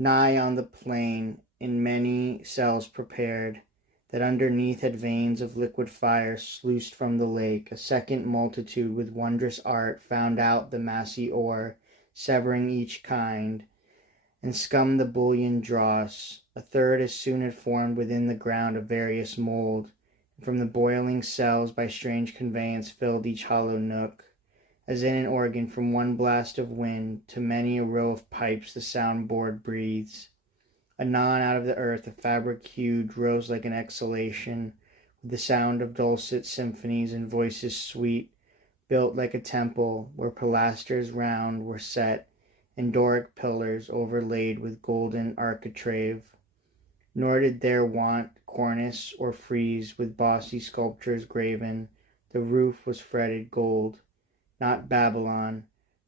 Nigh on the plain, in many cells prepared, that underneath had veins of liquid fire sluiced from the lake, a second multitude with wondrous art found out the massy ore, severing each kind, and scummed the bullion dross. A third as soon had formed within the ground of various mould, and from the boiling cells by strange conveyance filled each hollow nook. As in an organ from one blast of wind to many a row of pipes the sound board breathes. Anon out of the earth a fabric huge rose like an exhalation, with the sound of dulcet symphonies and voices sweet, built like a temple, where pilasters round were set, and Doric pillars overlaid with golden architrave. Nor did there want cornice or frieze with bossy sculptures graven. The roof was fretted gold. Not Babylon,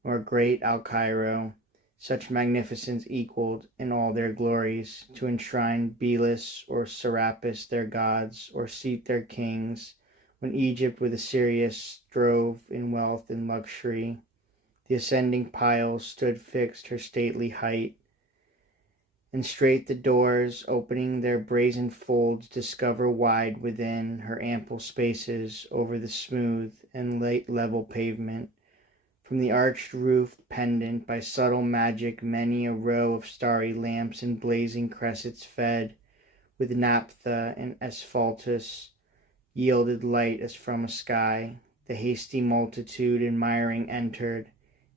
nor great Alcairo, such magnificence equalled in all their glories, to enshrine Belus or Serapis their gods, or seat their kings, when Egypt with Assyria strove in wealth and luxury. The ascending piles stood fixed her stately height, and straight the doors, opening their brazen folds, discover wide within her ample spaces over the smooth and late level pavement. From the arched roof pendant by subtle magic many a row of starry lamps and blazing cressets fed, with naphtha and asphaltus, yielded light as from a sky. The hasty multitude admiring entered,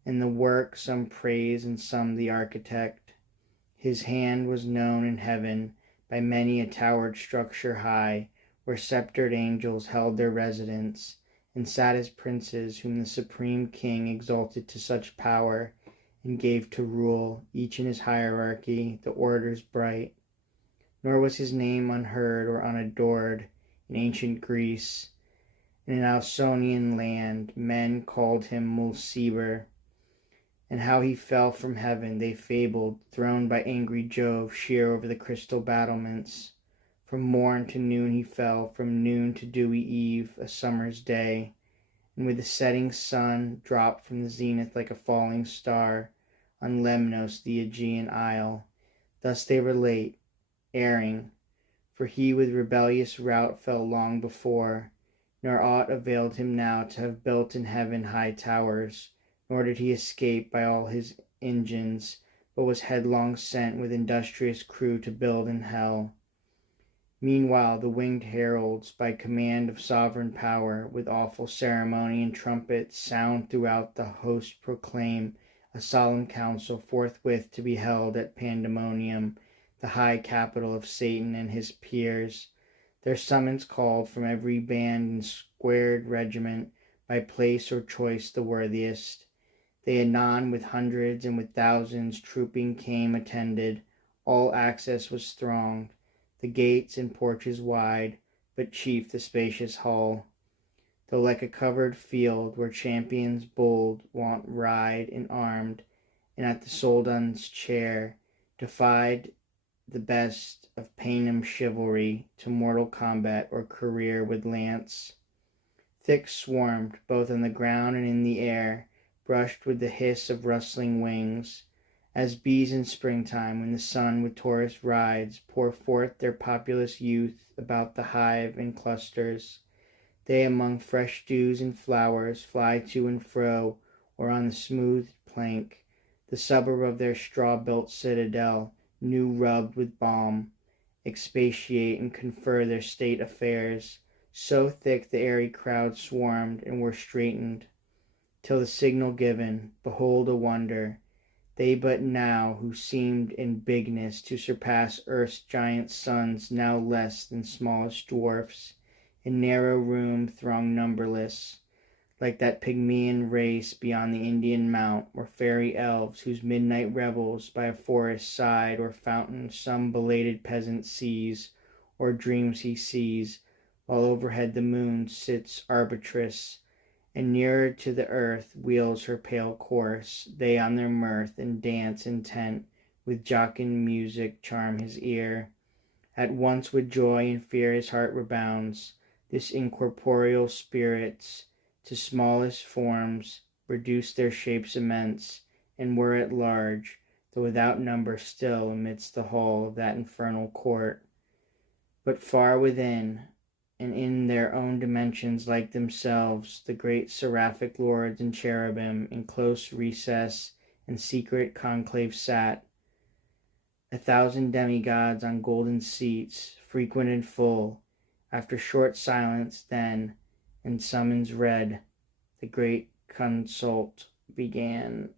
and the work some praise and some the architect. His hand was known in heaven by many a towered structure high, where sceptred angels held their residence, and sat as princes whom the supreme king exalted to such power, and gave to rule, each in his hierarchy, the orders bright. Nor was his name unheard or unadored in ancient Greece. In an Ausonian land men called him Mulciber, and how he fell from heaven they fabled, thrown by angry Jove sheer over the crystal battlements. From morn to noon he fell, from noon to dewy eve, a summer's day, and with the setting sun dropped from the zenith like a falling star on Lemnos the Aegean isle. Thus they relate, erring, for he with rebellious rout fell long before, nor aught availed him now to have built in heaven high towers, nor did he escape by all his engines, but was headlong sent with industrious crew to build in hell. Meanwhile the winged heralds, by command of sovereign power, with awful ceremony and trumpet sound throughout the host proclaim a solemn council forthwith to be held at Pandemonium, the high capital of Satan and his peers. Their summons called from every band and squared regiment, by place or choice the worthiest. They anon with hundreds and with thousands trooping came attended. All access was thronged, the gates and porches wide, but chief the spacious hall. Though like a covered field where champions bold wont ride and armed, and at the Soldan's chair defied the best of Paynim chivalry to mortal combat or career with lance. Thick swarmed, both on the ground and in the air, brushed with the hiss of rustling wings, as bees in springtime when the sun with Taurus rides pour forth their populous youth about the hive in clusters. They among fresh dews and flowers fly to and fro, or on the smooth plank, the suburb of their straw-built citadel, new rubbed with balm, expatiate and confer their state affairs. So thick the airy crowd swarmed and were straitened, till the signal given, behold a wonder, they but now who seemed in bigness to surpass earth's giant sons, now less than smallest dwarfs, in narrow room throng numberless, like that Pygmaean race beyond the Indian mount, or fairy elves whose midnight revels by a forest side or fountain some belated peasant sees, or dreams he sees, while overhead the moon sits arbitress, and nearer to the earth wheels her pale course. They on their mirth and dance intent, with jocund music charm his ear. At once with joy and fear his heart rebounds. This incorporeal spirits to smallest forms reduce their shapes immense, and were at large, though without number still amidst the hall of that infernal court. But far within, and in their own dimensions like themselves, the great seraphic lords and cherubim in close recess and secret conclave sat, 1,000 demigods on golden seats, frequent and full. After short silence, then, and summons read, the great consult began